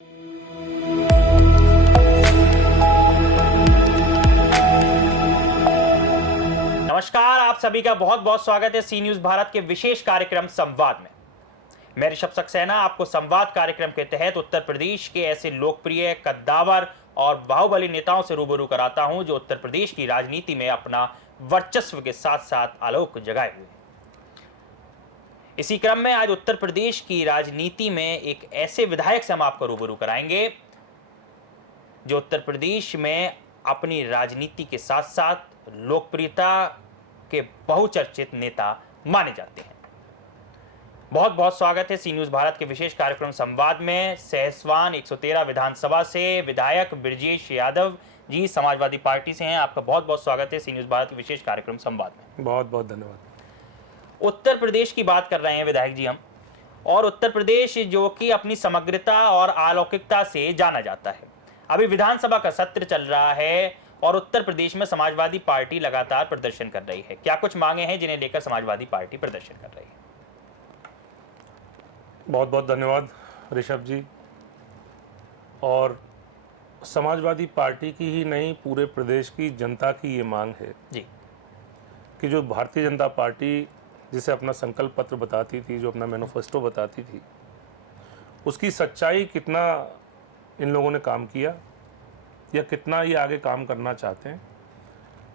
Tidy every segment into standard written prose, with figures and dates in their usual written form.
नमस्कार, आप सभी का बहुत बहुत स्वागत है सी न्यूज भारत के विशेष कार्यक्रम संवाद में। मैं ऋषभ सक्सेना आपको संवाद कार्यक्रम के तहत उत्तर प्रदेश के ऐसे लोकप्रिय, कद्दावर और बाहुबली नेताओं से रूबरू कराता हूं जो उत्तर प्रदेश की राजनीति में अपना वर्चस्व के साथ साथ आलोक जगाए हुए हैं। इसी क्रम में आज उत्तर प्रदेश की राजनीति में एक ऐसे विधायक से हम आपको रूबरू कराएंगे जो उत्तर प्रदेश में अपनी राजनीति के साथ साथ लोकप्रियता के बहुचर्चित नेता माने जाते हैं। बहुत बहुत स्वागत है सी न्यूज भारत के विशेष कार्यक्रम संवाद में। सहसवान 113 विधानसभा से विधायक ब्रजेश यादव जी समाजवादी पार्टी से हैं। आपका बहुत बहुत स्वागत है सी न्यूज भारत के विशेष कार्यक्रम संवाद में। बहुत बहुत धन्यवाद। उत्तर प्रदेश की बात कर रहे हैं विधायक जी हम, और उत्तर प्रदेश जो कि अपनी समग्रता और अलौकिकता से जाना जाता है। अभी विधानसभा का सत्र चल रहा है और उत्तर प्रदेश में समाजवादी पार्टी लगातार प्रदर्शन कर रही है। क्या कुछ मांगे हैं जिन्हें लेकर समाजवादी पार्टी प्रदर्शन कर रही है? बहुत बहुत धन्यवाद ऋषभ जी। और समाजवादी पार्टी की ही नहीं, पूरे प्रदेश की जनता की ये मांग है जी कि जो भारतीय जनता पार्टी जिसे अपना संकल्प पत्र बताती थी, जो अपना मैनिफेस्टो बताती थी, उसकी सच्चाई कितना इन लोगों ने काम किया या कितना ये आगे काम करना चाहते हैं।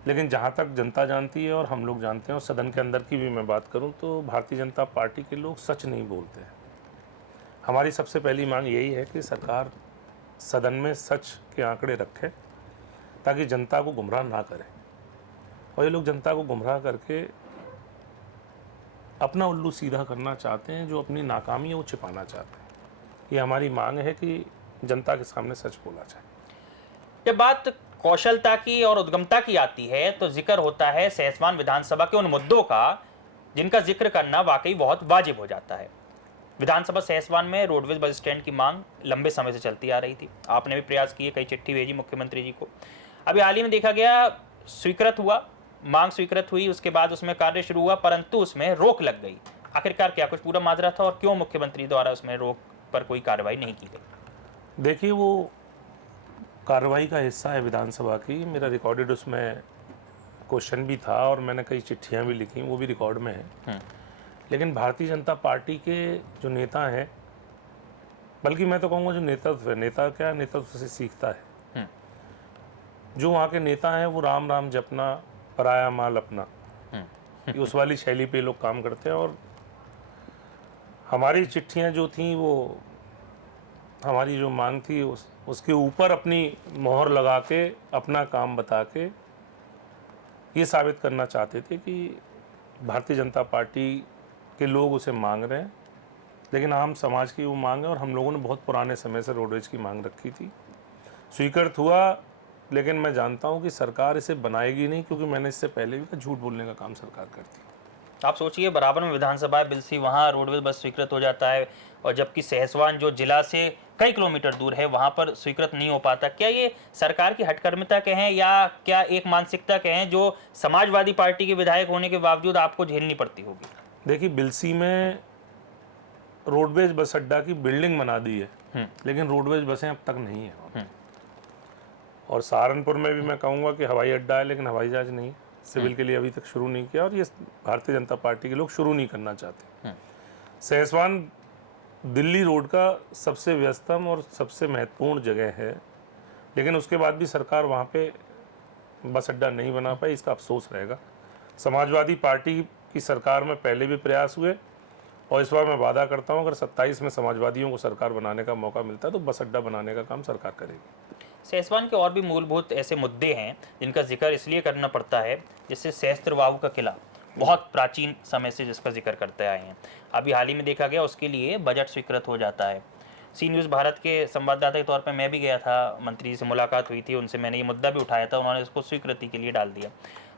लेकिन जहाँ तक जनता जानती है और हम लोग जानते हैं, और सदन के अंदर की भी मैं बात करूँ तो भारतीय जनता पार्टी के लोग सच नहीं बोलते हैं। हमारी सबसे पहली मांग यही है कि सरकार सदन में सच के आंकड़े रखे ताकि जनता को गुमराह ना करे। और ये लोग जनता को गुमराह करके अपना उल्लू सीधा करना चाहते हैं, जो अपनी नाकामी है वो छिपाना चाहते हैं। ये हमारी मांग है कि जनता के सामने सच बोला जाए। जब बात कौशलता की और उद्गमता की आती है तो जिक्र होता है सहसवान विधानसभा के उन मुद्दों का जिनका जिक्र करना वाकई बहुत वाजिब हो जाता है। विधानसभा सहसवान में रोडवेज बस स्टैंड की मांग लंबे समय से चलती आ रही थी। आपने भी प्रयास किए, कई चिट्ठी भेजी मुख्यमंत्री जी को। अभी हाल ही में देखा गया, स्वीकृत हुआ, मांग स्वीकृत हुई, उसके बाद उसमें कार्य शुरू हुआ, परंतु उसमें रोक लग गई। आखिरकार क्या कुछ पूरा माजरा था और क्यों मुख्यमंत्री द्वारा उसमें रोक पर कोई कार्रवाई नहीं की गई? देखिए, वो कार्रवाई का हिस्सा है विधानसभा की। मेरा रिकॉर्डेड उसमें क्वेश्चन भी था और मैंने कई चिट्ठियां भी लिखी, वो भी रिकॉर्ड में है। लेकिन भारतीय जनता पार्टी के जो नेता हैं, बल्कि मैं तो कहूँगा जो नेतृत्व है, नेता क्या नेतृत्व से सीखता है। जो वहाँ के नेता हैं वो राम राम जपना, पराया माल अपना, उस वाली शैली पे लोग काम करते हैं। और हमारी चिट्ठियाँ जो थी, वो हमारी जो मांग थी उसके ऊपर अपनी मोहर लगा के, अपना काम बता के ये साबित करना चाहते थे कि भारतीय जनता पार्टी के लोग उसे मांग रहे हैं। लेकिन आम समाज की वो मांग है और हम लोगों ने बहुत पुराने समय से रोडवेज की मांग रखी थी। स्वीकृत हुआ, लेकिन मैं जानता हूँ कि सरकार इसे बनाएगी नहीं, क्योंकि मैंने इससे पहले भी झूठ बोलने का काम सरकार करती है। आप सोचिए, बराबर में विधानसभा बिल सी, वहाँ रोडवेज बस स्वीकृत हो जाता है, और जबकि सहसवान जो जिला से कई किलोमीटर दूर है वहाँ पर स्वीकृत नहीं हो पाता। क्या ये सरकार की हठकर्मिता के हैं या क्या एक मानसिकता के हैं जो समाजवादी पार्टी के विधायक होने के बावजूद आपको झेलनी पड़ती होगी? देखिए, बिलसी में रोडवेज बस अड्डा की बिल्डिंग बना दी है, लेकिन रोडवेज बसें अब तक नहीं है। और सहारनपुर में भी मैं कहूँगा कि हवाई अड्डा है, लेकिन हवाई जहाज नहीं है। सिविल के लिए अभी तक शुरू नहीं किया और ये भारतीय जनता पार्टी के लोग शुरू नहीं करना चाहते। सहसवान दिल्ली रोड का सबसे व्यस्तम और सबसे महत्वपूर्ण जगह है, लेकिन उसके बाद भी सरकार वहाँ पे बस अड्डा नहीं बना पाई, इसका अफसोस रहेगा। समाजवादी पार्टी की सरकार में पहले भी प्रयास हुए और इस बार मैं वादा करता हूँ, अगर 27 में समाजवादियों को सरकार बनाने का मौका मिलता है तो बस अड्डा बनाने का काम सरकार करेगी। सहसवान के और भी मूलभूत ऐसे मुद्दे हैं जिनका जिक्र इसलिए करना पड़ता है, जैसे सहस्त्रबाहु का किला, बहुत प्राचीन समय से जिसका जिक्र करते आए हैं। अभी हाल ही में देखा गया उसके लिए बजट स्वीकृत हो जाता है। सी न्यूज़ भारत के संवाददाता के तौर पर मैं भी गया था, मंत्री जी से मुलाकात हुई थी, उनसे मैंने ये मुद्दा भी उठाया था, उन्होंने इसको स्वीकृति के लिए डाल दिया।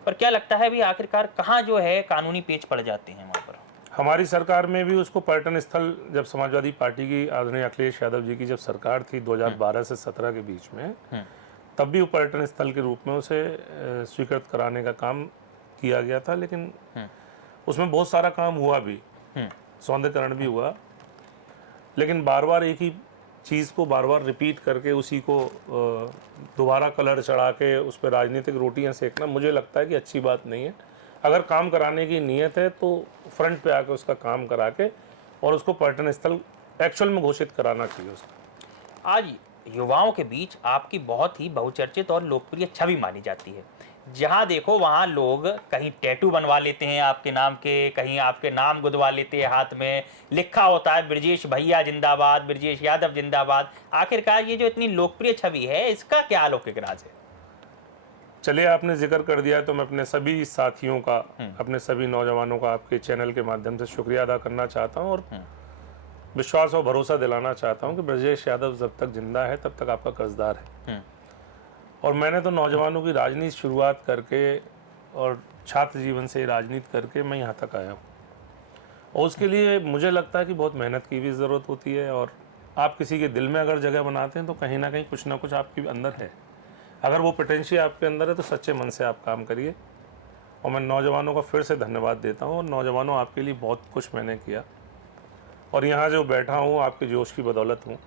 पर क्या लगता है अभी आखिरकार कहाँ जो है कानूनी पेच पड़ जाते हैं वहाँ पर? हमारी सरकार में भी उसको पर्यटन स्थल, जब समाजवादी पार्टी की आदरणीय अखिलेश यादव जी की जब सरकार थी 2012 से 17 के बीच में, तब भी वो पर्यटन स्थल के रूप में उसे स्वीकृत कराने का काम किया गया था। लेकिन उसमें बहुत सारा काम हुआ भी, सौंदर्यकरण भी हुआ, लेकिन बार बार एक ही चीज़ को बार बार रिपीट करके उसी को दोबारा कलर चढ़ा के उस पर राजनीतिक रोटियां सेकना मुझे लगता है कि अच्छी बात नहीं है। अगर काम कराने की नीयत है तो फ्रंट पे आके उसका काम करा के और उसको पर्यटन स्थल एक्चुअल में घोषित कराना चाहिए उसका। आज युवाओं के बीच आपकी बहुत ही बहुचर्चित और लोकप्रिय छवि मानी जाती है। जहां देखो वहां लोग कहीं टैटू बनवा लेते हैं आपके नाम के, कहीं आपके नाम गुदवा लेते हैं, हाथ में लिखा होता है ब्रजेश भैया जिंदाबाद, ब्रजेश यादव जिंदाबाद। आखिरकार ये जो इतनी लोकप्रिय छवि है, इसका क्या अलौकिक राज है? चलिए, आपने जिक्र कर दिया है तो मैं अपने सभी साथियों का, अपने सभी नौजवानों का आपके चैनल के माध्यम से शुक्रिया अदा करना चाहता हूं और विश्वास और भरोसा दिलाना चाहता हूं कि ब्रजेश यादव जब तक जिंदा है तब तक आपका कर्जदार है। और मैंने तो नौजवानों की राजनीति शुरुआत करके और छात्र जीवन से राजनीति करके मैं यहाँ तक आया हूँ, और उसके लिए मुझे लगता है कि बहुत मेहनत की भी ज़रूरत होती है। और आप किसी के दिल में अगर जगह बनाते हैं तो कहीं ना कहीं कुछ ना कुछ आपके अंदर है। अगर वो पोटेंशियल आपके अंदर है तो सच्चे मन से आप काम करिए। और मैं नौजवानों का फिर से धन्यवाद देता हूँ। और नौजवानों, आपके लिए बहुत कुछ मैंने किया और यहाँ जो बैठा हूँ आपके जोश की बदौलत हूँ।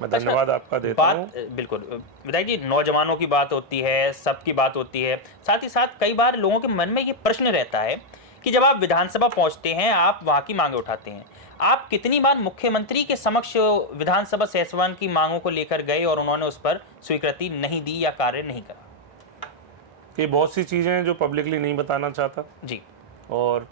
मैं धन्यवाद आपका देता हूँ। बिल्कुल विधायक जी, नौजवानों की बात होती है, सबकी बात होती है, साथ ही साथ कई बार लोगों के मन में ये प्रश्न रहता है कि जब आप विधानसभा पहुंचते हैं, आप वहां की मांगे उठाते हैं, आप कितनी बार मुख्यमंत्री के समक्ष विधानसभा सहसवान की मांगों को लेकर गए और उन्होंने उस पर स्वीकृति नहीं दी या कार्य नहीं करा? ये बहुत सी चीज़ें हैं जो पब्लिकली नहीं बताना चाहता जी, और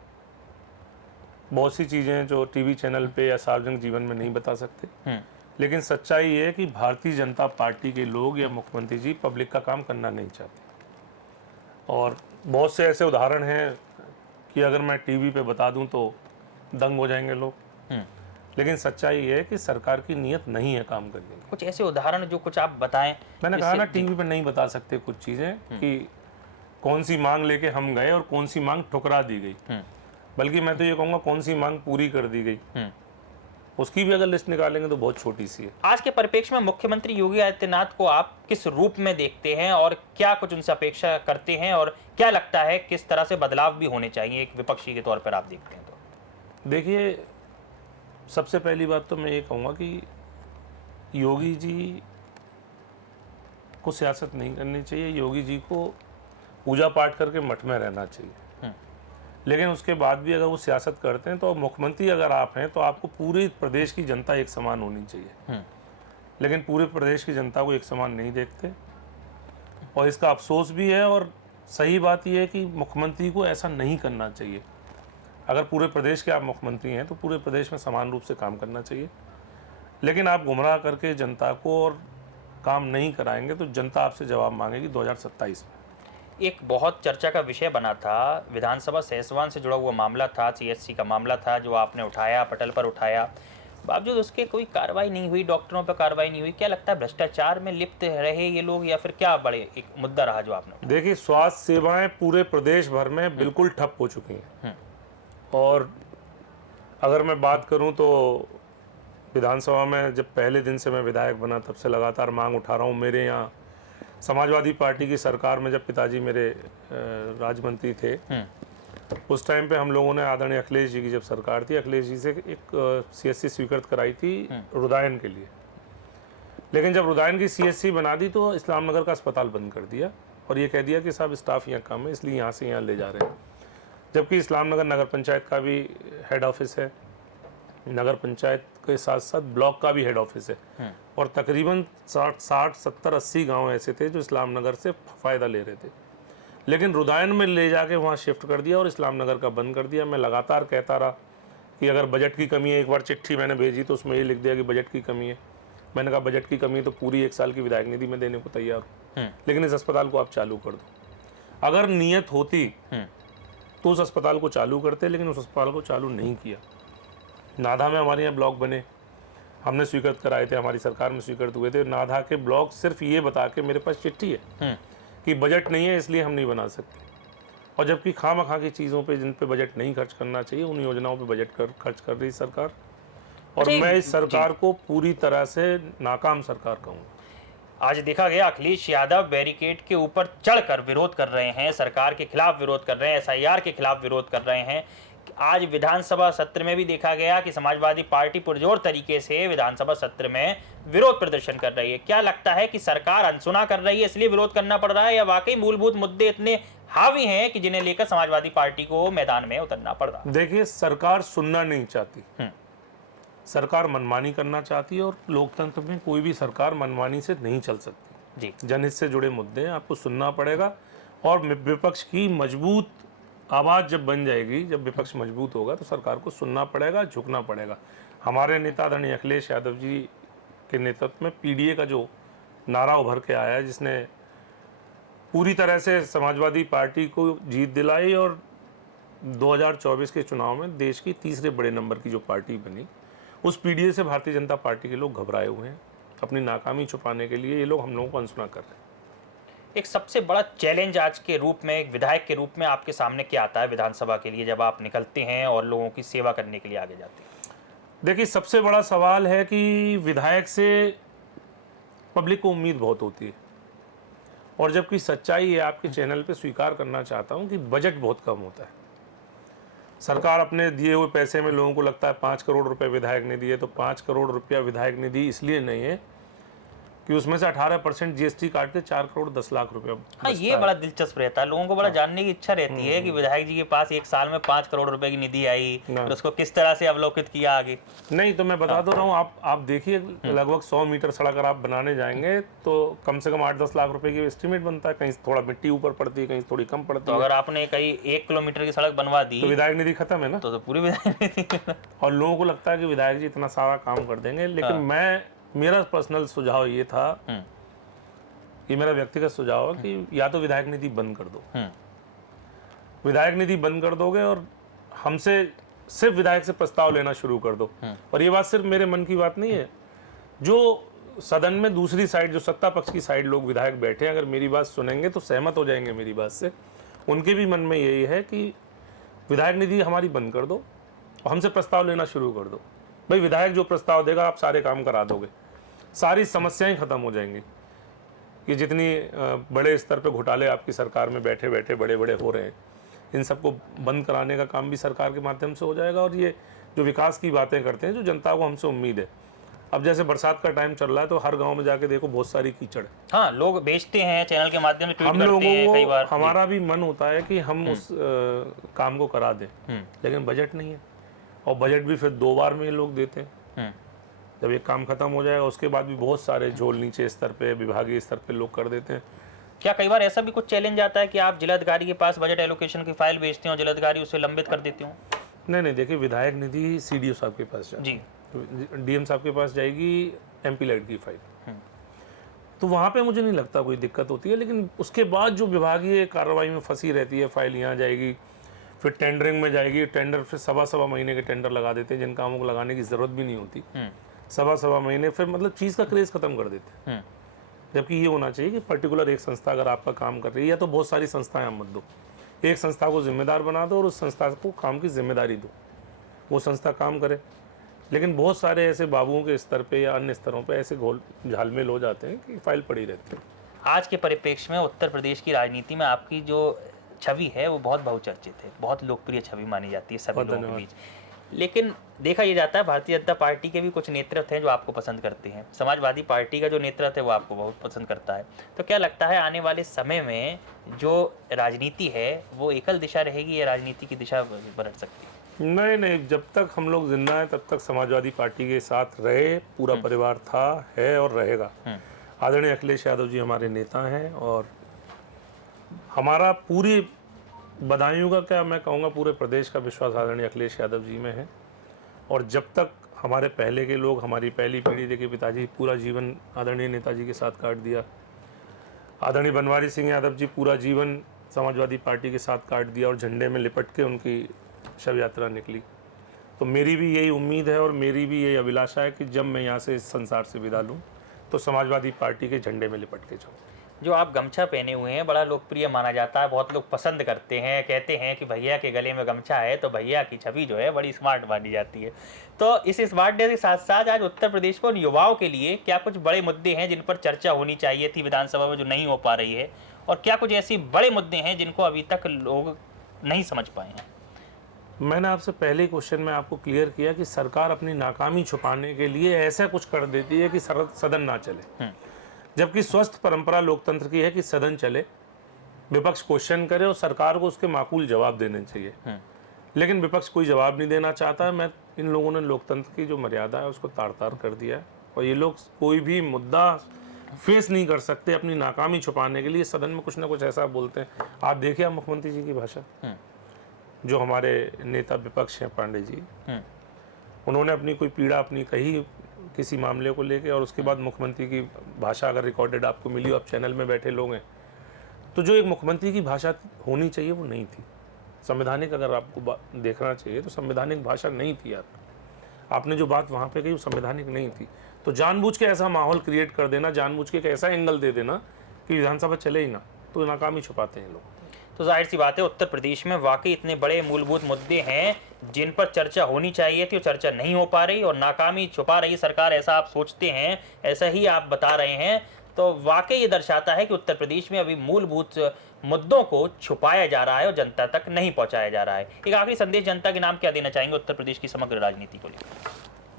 बहुत सी चीज़ें जो टीवी चैनल पे या सार्वजनिक जीवन में नहीं बता सकते। लेकिन सच्चाई ये है कि भारतीय जनता पार्टी के लोग या मुख्यमंत्री जी पब्लिक का काम करना नहीं चाहते। और बहुत से ऐसे उदाहरण हैं कि अगर मैं टीवी पे बता दूं तो दंग हो जाएंगे लोग। लेकिन सच्चाई ये है कि सरकार की नीयत नहीं है काम करने की। कुछ ऐसे उदाहरण जो कुछ आप बताएं। मैंने कहा ना, टीवी पे नहीं बता सकते कुछ चीज़ें कि कौन सी मांग लेके हम गए और कौन सी मांग ठुकरा दी गई। बल्कि मैं तो ये कहूँगा कौन सी मांग पूरी कर दी गई, उसकी भी अगर लिस्ट निकालेंगे तो बहुत छोटी सी है। आज के परिप्रेक्ष्य में मुख्यमंत्री योगी आदित्यनाथ को आप किस रूप में देखते हैं और क्या कुछ उनसे अपेक्षा करते हैं, और क्या लगता है किस तरह से बदलाव भी होने चाहिए एक विपक्षी के तौर पर आप देखते हैं? तो देखिए, सबसे पहली बात तो मैं ये कहूँगा कि योगी जी को सियासत नहीं करनी चाहिए। योगी जी को पूजा पाठ करके मठ में रहना चाहिए। लेकिन उसके बाद भी अगर वो सियासत करते हैं तो मुख्यमंत्री अगर आप हैं तो आपको पूरे प्रदेश की जनता एक समान होनी चाहिए। लेकिन पूरे प्रदेश की जनता को एक समान नहीं देखते और इसका अफसोस भी है। और सही बात यह है कि मुख्यमंत्री को ऐसा नहीं करना चाहिए। अगर पूरे प्रदेश के आप मुख्यमंत्री हैं तो पूरे प्रदेश में समान रूप से काम करना चाहिए। लेकिन आप गुमराह करके जनता को और काम नहीं कराएंगे तो जनता आपसे जवाब मांगेगी 2027 में। एक बहुत चर्चा का विषय बना था, विधानसभा सहसवान से जुड़ा हुआ मामला था, सीएससी का मामला था जो आपने उठाया, पटल पर उठाया, बावजूद उसके कोई कार्रवाई नहीं हुई, डॉक्टरों पर कार्रवाई नहीं हुई। क्या लगता है भ्रष्टाचार में लिप्त रहे ये लोग या फिर क्या बड़े एक मुद्दा रहा जो आपने? देखिए, स्वास्थ्य सेवाएं पूरे प्रदेश भर में बिल्कुल ठप हो चुकी हैं। और अगर मैं बात करूं तो विधानसभा में जब पहले दिन से मैं विधायक बना तब से लगातार मांग उठा रहा हूं। मेरे यहाँ समाजवादी पार्टी की सरकार में जब पिताजी मेरे राज्य मंत्री थे, उस टाइम पे हम लोगों ने आदरणीय अखिलेश जी की जब सरकार थी, अखिलेश जी से एक सीएससी स्वीकृत कराई थी रुदायन के लिए। लेकिन जब रुदायन की सीएससी बना दी तो इस्लाम नगर का अस्पताल बंद कर दिया और ये कह दिया कि साहब स्टाफ यहाँ कम है इसलिए यहाँ से यहाँ ले जा रहे हैं। जबकि इस्लाम नगर नगर पंचायत का भी हेड ऑफिस है, नगर पंचायत के साथ साथ ब्लॉक का भी हेड ऑफिस है और तकरीबन 60, 70, 80 गांव ऐसे थे जो इस्लाम नगर से फ़ायदा ले रहे थे। लेकिन रुदायन में ले जाके वहाँ शिफ्ट कर दिया और इस्लाम नगर का बंद कर दिया। मैं लगातार कहता रहा कि अगर बजट की कमी है, एक बार चिट्ठी मैंने भेजी तो उसमें ये लिख दिया कि बजट की कमी है। मैंने कहा बजट की कमी है तो पूरी 1 साल की विधायक निधि में देने को तैयार हूँ, लेकिन इस अस्पताल को आप चालू कर दो। अगर नीयत होती तो उस अस्पताल को चालू करते, लेकिन उस अस्पताल को चालू नहीं किया। नाधा में हमारे यहाँ ब्लॉक बने, हमने स्वीकृत कराए थे, हमारी सरकार में स्वीकृत हुए थे। नाधा के ब्लॉक सिर्फ ये बता के, मेरे पास चिट्ठी है कि बजट नहीं है इसलिए हम नहीं बना सकते। और जबकि खामखा की चीज़ों पे जिन पे बजट नहीं खर्च करना चाहिए उन योजनाओं पे बजट खर्च कर रही सरकार। और मैं इस सरकार को पूरी तरह से नाकाम सरकार कहूँगा। आज देखा गया अखिलेश यादव बैरिकेड के ऊपर चढ़कर विरोध कर रहे हैं, सरकार के खिलाफ विरोध कर रहे हैं, एसआईआर के खिलाफ विरोध कर रहे हैं। आज विधानसभा सत्र में भी देखा गया कि समाजवादी पार्टी पुरजोर तरीके से विधानसभा सत्र में विरोध प्रदर्शन कर रही है। क्या लगता है कि सरकार अनसुना कर रही है इसलिए विरोध करना पड़ रहा है, या वाकई मूलभूत मुद्दे इतने हावी हैं कि जिन्हें लेकर समाजवादी पार्टी को मैदान में उतरना पड़ रहा है? देखिए, सरकार सुनना नहीं चाहती, सरकार मनमानी करना चाहती है, और लोकतंत्र में कोई भी सरकार मनमानी से नहीं चल सकती जी। जनहित से जुड़े मुद्दे हैं, आपको सुनना पड़ेगा। और विपक्ष की मजबूत आवाज़ जब बन जाएगी, जब विपक्ष मजबूत होगा तो सरकार को सुनना पड़ेगा, झुकना पड़ेगा। हमारे नेता आदरणीय अखिलेश यादव जी के नेतृत्व में पीडीए का जो नारा उभर के आया है, जिसने पूरी तरह से समाजवादी पार्टी को जीत दिलाई और 2024 के चुनाव में देश की तीसरे बड़े नंबर की जो पार्टी बनी, उस पीडीए से भारतीय जनता पार्टी के लोग घबराए हुए हैं। अपनी नाकामी छुपाने के लिए ये लोग हम लोगों को अनसुना कर रहे हैं। एक सबसे बड़ा चैलेंज आज के रूप में, एक विधायक के रूप में आपके सामने क्या आता है विधानसभा के लिए, जब आप निकलते हैं और लोगों की सेवा करने के लिए आगे जाते हैं? देखिए, सबसे बड़ा सवाल है कि विधायक से पब्लिक को उम्मीद बहुत होती है, और जबकि सच्चाई है, आपके चैनल पे स्वीकार करना चाहता हूं कि बजट बहुत कम होता है। सरकार अपने दिए हुए पैसे में, लोगों को लगता है 5 करोड़ रुपए विधायक ने दिए, तो 5 करोड़ रुपया विधायक ने दी इसलिए नहीं है कि उसमें से 18% जीएसटी काट के 4 करोड़ 10 लाख रुपया। हाँ, ये बड़ा दिलचस्प रहता है, लोगों को बड़ा जानने की इच्छा रहती है कि विधायक जी के पास एक साल में 5 करोड़ रुपए की निधि आई, फिर उसको किस तरह से अवलोकित किया आगे। नहीं, तो मैं बता दो रहा हूँ, आप देखिए, लगभग 100 मीटर सड़क अगर आप बनाने जाएंगे तो कम से कम 8-10 लाख रुपए की एस्टीमेट बनता है। कहीं थोड़ा मिट्टी ऊपर पड़ती है, कहीं थोड़ी कम पड़ती तो है। अगर आपने कहीं 1 किलोमीटर की सड़क बनवा दी तो विधायक निधि खत्म है ना, तो पूरी विधायक निधि। और लोगों को लगता है कि विधायक जी इतना सारा काम कर देंगे, लेकिन मेरा पर्सनल सुझाव ये था, ये मेरा व्यक्तिगत सुझाव है कि या तो विधायक निधि बंद कर दो। विधायक निधि बंद कर दोगे और हमसे सिर्फ विधायक से प्रस्ताव लेना शुरू कर दो। और ये बात सिर्फ मेरे मन की बात नहीं है, जो सदन में दूसरी साइड, जो सत्ता पक्ष की साइड लोग विधायक बैठे हैं, अगर मेरी बात सुनेंगे तो सहमत हो जाएंगे मेरी बात से। उनके भी मन में यही है कि विधायक निधि हमारी बंद कर दो और हमसे प्रस्ताव लेना शुरू कर दो। भाई, विधायक जो प्रस्ताव देगा आप सारे काम करा दोगे, सारी समस्याएं खत्म हो जाएंगी। ये जितनी बड़े स्तर पे घोटाले आपकी सरकार में बैठे बैठे बड़े बड़े हो रहे हैं, इन सबको बंद कराने का काम भी सरकार के माध्यम से हो जाएगा। और ये जो विकास की बातें करते हैं, जो जनता को हमसे उम्मीद है, अब जैसे बरसात का टाइम चल रहा है तो हर गांव में जाके देखो बहुत सारी कीचड़ है। हाँ, लोग बेचते हैं, चैनल के माध्यम से ट्वीट हम करते हैं लोगों कई को, बार। हमारा भी मन होता है कि हम उस काम को करा दें, लेकिन बजट नहीं है, और बजट भी फिर 2 बार में ये लोग देते हैं। जब एक काम खत्म हो जाएगा उसके बाद भी बहुत सारे झोल नीचे स्तर पे, विभागीय स्तर पे लोग कर देते हैं। क्या कई बार ऐसा भी कुछ चैलेंज आता है कि आप जिलाधिकारी के पास बजट एलोकेशन की फाइल भेजते हो, जिलाधिकारी उसे लंबित कर देते हो? नहीं, देखिए, विधायक निधि सीडीओ साहब के पास जाएगी, डीएम साहब के पास जाएगी एमपी लाइट की फाइल, तो वहाँ पे मुझे नहीं लगता कोई दिक्कत होती है। लेकिन उसके बाद जो विभागीय कार्रवाई में फंसी रहती है, फाइल यहाँ जाएगी, फिर टेंडरिंग में जाएगी, टेंडर फिर सवा महीने के टेंडर लगा देते हैं जिन कामों को लगाने की जरूरत भी नहीं होती, सवा महीने, फिर मतलब चीज़ का क्रेज खत्म कर देते हैं। जबकि ये होना चाहिए कि पर्टिकुलर एक संस्था अगर आपका काम कर रही है, या तो बहुत सारी संस्थाएं आप मत दो, एक संस्था को जिम्मेदार बना दो और उस संस्था को काम की जिम्मेदारी दो, वो संस्था काम करे। लेकिन बहुत सारे ऐसे बाबुओं के स्तर पे या अन्य स्तरों पे ऐसे घोल झालमेल हो जाते हैं कि फाइल पड़ी रहती है। आज के परिप्रेक्ष्य में उत्तर प्रदेश की राजनीति में आपकी जो छवि है वो बहुत बहुचर्चित है, बहुत लोकप्रिय छवि मानी जाती है सभी लोगों के बीच। लेकिन देखा यह जाता है भारतीय जनता पार्टी के भी कुछ नेतृत्व हैं जो आपको पसंद करते हैं, समाजवादी पार्टी का जो नेतृत्व है वो आपको बहुत पसंद करता है। तो क्या लगता है आने वाले समय में जो राजनीति है वो एकल दिशा रहेगी या राजनीति की दिशा बदल सकती है? नहीं, जब तक हम लोग जिंदा हैं तब तक समाजवादी पार्टी के साथ रहे, पूरा परिवार था, है और रहेगा। आदरणीय अखिलेश यादव जी हमारे नेता हैं और हमारा पूरी बदायूं का, क्या मैं कहूँगा, पूरे प्रदेश का विश्वास आदरणीय अखिलेश यादव जी में है। और जब तक हमारे पहले के लोग, हमारी पहली पीढ़ी, देखिए पिताजी पूरा जीवन आदरणीय नेताजी के साथ काट दिया, आदरणीय बनवारी सिंह यादव जी पूरा जीवन समाजवादी पार्टी के साथ काट दिया और झंडे में लिपट के उनकी शव यात्रा निकली। तो मेरी भी यही उम्मीद है और मेरी भी यही अभिलाषा है कि जब मैं यहाँ से इस संसार से विदा लूँ तो समाजवादी पार्टी के झंडे में लिपट के जाऊँ। जो आप गमछा पहने हुए हैं बड़ा लोकप्रिय माना जाता है, बहुत लोग पसंद करते हैं, कहते हैं कि भैया के गले में गमछा है तो भैया की छवि जो है बड़ी स्मार्ट मानी जाती है। तो इस स्मार्टनेस के साथ साथ आज उत्तर प्रदेश को युवाओं के लिए क्या कुछ बड़े मुद्दे हैं जिन पर चर्चा होनी चाहिए थी विधानसभा में जो नहीं हो पा रही है, और क्या कुछ ऐसे बड़े मुद्दे हैं जिनको अभी तक लोग नहीं समझ पाए हैं? मैंने आपसे पहले ही क्वेश्चन में आपको क्लियर किया कि सरकार अपनी नाकामी छुपाने के लिए ऐसा कुछ कर देती है कि सदन ना चले, जबकि स्वस्थ परंपरा लोकतंत्र की है कि सदन चले, विपक्ष क्वेश्चन करे और सरकार को उसके माकूल जवाब देने चाहिए। लेकिन विपक्ष कोई जवाब नहीं देना चाहता। मैं इन लोगों ने लोकतंत्र की जो मर्यादा है उसको तार तार कर दिया है और ये लोग कोई भी मुद्दा फेस नहीं कर सकते अपनी नाकामी छुपाने के लिए सदन में कुछ ना कुछ ऐसा बोलते हैं। आप देखिए मुख्यमंत्री जी की भाषा, जो हमारे नेता विपक्ष हैं पांडे जी, उन्होंने अपनी कोई पीड़ा अपनी कही किसी मामले को लेके और उसके बाद मुख्यमंत्री की भाषा अगर रिकॉर्डेड आपको मिली, आप चैनल में बैठे लोग हैं, तो जो एक मुख्यमंत्री की भाषा होनी चाहिए वो नहीं थी। संवैधानिक अगर आपको देखना चाहिए तो संवैधानिक भाषा नहीं थी यार। आपने जो बात वहाँ पे कही वो संवैधानिक नहीं थी। तो जानबूझ के ऐसा माहौल क्रिएट कर देना, जानबूझ के एक ऐसा एंगल दे देना कि विधानसभा चले ही ना, तो नाकामी छुपाते हैं लोग। तो जाहिर सी बात है उत्तर प्रदेश में वाकई इतने बड़े मूलभूत मुद्दे हैं जिन पर चर्चा होनी चाहिए थी, वो चर्चा नहीं हो पा रही और नाकामी छुपा रही सरकार, ऐसा आप सोचते हैं, ऐसा ही आप बता रहे हैं। तो वाकई ये दर्शाता है कि उत्तर प्रदेश में अभी मूलभूत मुद्दों को छुपाया जा रहा है और जनता तक नहीं पहुंचाया जा रहा है। एक आखिरी संदेश जनता के नाम क्या देना चाहेंगे उत्तर प्रदेश की समग्र राजनीति को लेकर?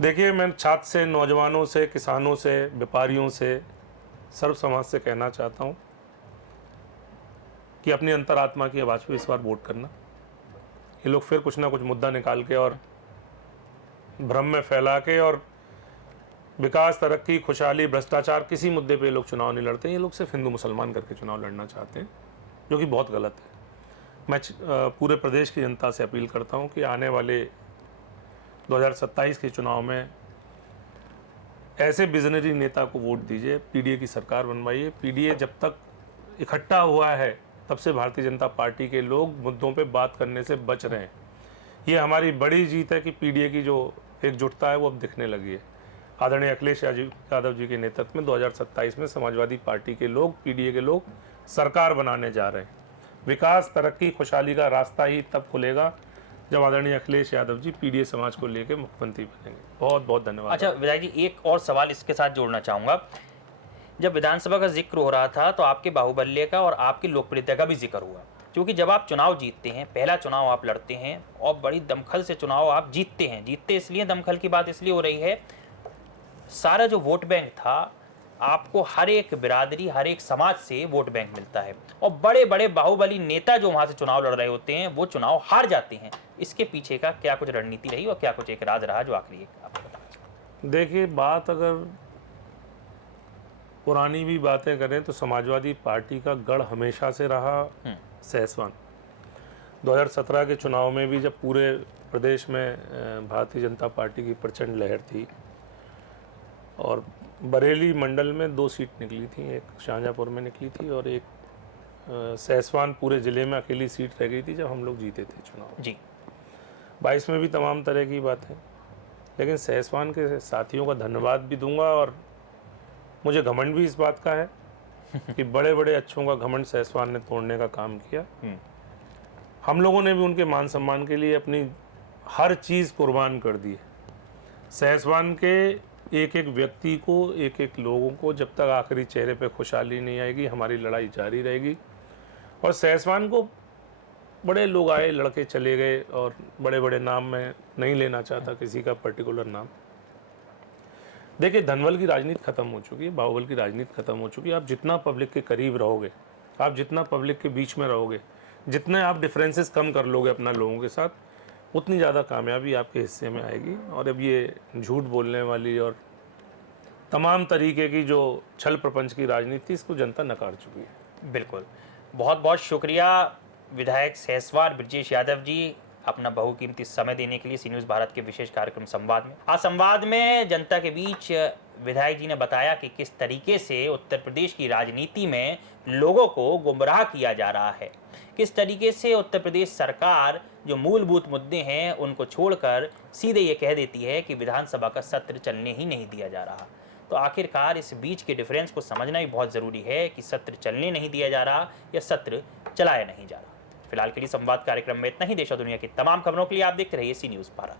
देखिए, मैं छात्र से, नौजवानों से, किसानों से, व्यापारियों से, सर्व समाज से कहना चाहता हूँ कि अपनी अंतरात्मा की आवाज़ पे इस बार वोट करना। ये लोग फिर कुछ ना कुछ मुद्दा निकाल के और भ्रम में फैला के और विकास, तरक्की, खुशहाली, भ्रष्टाचार, किसी मुद्दे पे लोग चुनाव नहीं लड़ते। ये लोग सिर्फ हिंदू मुसलमान करके चुनाव लड़ना चाहते हैं, जो कि बहुत गलत है। मैं पूरे प्रदेश की जनता से अपील करता हूँ कि आने वाले 2027 के चुनाव में ऐसे विजनरी नेता को वोट दीजिए, पीडीए की सरकार बनवाइए। पीडीए जब तक इकट्ठा हुआ है तब से भारतीय जनता पार्टी के लोग मुद्दों पे बात करने से बच रहे हैं। ये हमारी बड़ी जीत है कि पीडीए की जो एकजुटता है वो अब दिखने लगी है। आदरणीय अखिलेश यादव जी के नेतृत्व में 2027 में समाजवादी पार्टी के लोग, पीडीए के लोग सरकार बनाने जा रहे हैं। विकास, तरक्की, खुशहाली का रास्ता ही तब खुलेगा जब आदरणीय अखिलेश यादव जी पीडीए समाज को लेकर मुख्यमंत्री बनेंगे। बहुत बहुत धन्यवाद। अच्छा विधायक जी, एक और सवाल इसके साथ जोड़ना चाहूँगा। जब विधानसभा का जिक्र हो रहा था तो आपके बाहुबल्य का और आपकी लोकप्रियता का भी जिक्र हुआ, क्योंकि जब आप चुनाव जीतते हैं, पहला चुनाव आप लड़ते हैं और बड़ी दमखल से चुनाव आप जीतते हैं। जीतते इसलिए, दमखल की बात इसलिए हो रही है, सारा जो वोट बैंक था, आपको हर एक बिरादरी, हर एक समाज से वोट बैंक मिलता है और बड़े बड़े बाहुबली नेता जो वहाँ से चुनाव लड़ रहे होते हैं वो चुनाव हार जाते हैं। इसके पीछे का क्या कुछ रणनीति रही और क्या कुछ एक राज रहा जो आखिरी एक आपको बताना? देखिए, बात अगर पुरानी भी बातें करें तो समाजवादी पार्टी का गढ़ हमेशा से रहा सहसवान। 2017 के चुनाव में भी जब पूरे प्रदेश में भारतीय जनता पार्टी की प्रचंड लहर थी और बरेली मंडल में 2 सीट निकली थी, एक शाहजहाँपुर में निकली थी और एक सहसवान पूरे ज़िले में अकेली सीट रह गई थी जब हम लोग जीते थे चुनाव जी। 22 में भी तमाम तरह की बातें, लेकिन सहसवान के साथियों का धन्यवाद भी दूंगा और मुझे घमंड भी इस बात का है कि बड़े बड़े अच्छों का घमंड सहसवान ने तोड़ने का काम किया। हम लोगों ने भी उनके मान सम्मान के लिए अपनी हर चीज़ कुर्बान कर दी है। सहसवान के एक एक व्यक्ति को, एक एक लोगों को, जब तक आखिरी चेहरे पे खुशहाली नहीं आएगी हमारी लड़ाई जारी रहेगी। और सहसवान को बड़े लोग आए, लड़के चले गए और बड़े बड़े नाम मैं नहीं लेना चाहता किसी का पर्टिकुलर नाम। देखिए, धनबल की राजनीति खत्म हो चुकी है, बाहुबल की राजनीति खत्म हो चुकी है। आप जितना पब्लिक के करीब रहोगे, आप जितना पब्लिक के बीच में रहोगे, जितने आप डिफरेंसेस कम कर लोगे अपना लोगों के साथ, उतनी ज़्यादा कामयाबी आपके हिस्से में आएगी। और अब ये झूठ बोलने वाली और तमाम तरीके की जो छल प्रपंच की राजनीति, इसको जनता नकार चुकी है। बिल्कुल, बहुत बहुत शुक्रिया विधायक सहसवान ब्रजेश यादव जी, अपना बहुकीमती समय देने के लिए सी न्यूज़ भारत के विशेष कार्यक्रम संवाद में। आज संवाद में जनता के बीच विधायक जी ने बताया कि किस तरीके से उत्तर प्रदेश की राजनीति में लोगों को गुमराह किया जा रहा है, किस तरीके से उत्तर प्रदेश सरकार जो मूलभूत मुद्दे हैं उनको छोड़कर सीधे ये कह देती है कि विधानसभा का सत्र चलने ही नहीं दिया जा रहा। तो आखिरकार इस बीच के डिफरेंस को समझना भी बहुत ज़रूरी है कि सत्र चलने नहीं दिया जा रहा या सत्र चलाया नहीं जा रहा। फिलहाल के लिए संवाद कार्यक्रम में इतना ही। देश और दुनिया की तमाम खबरों के लिए आप देखते रहिए सी न्यूज़ भारत।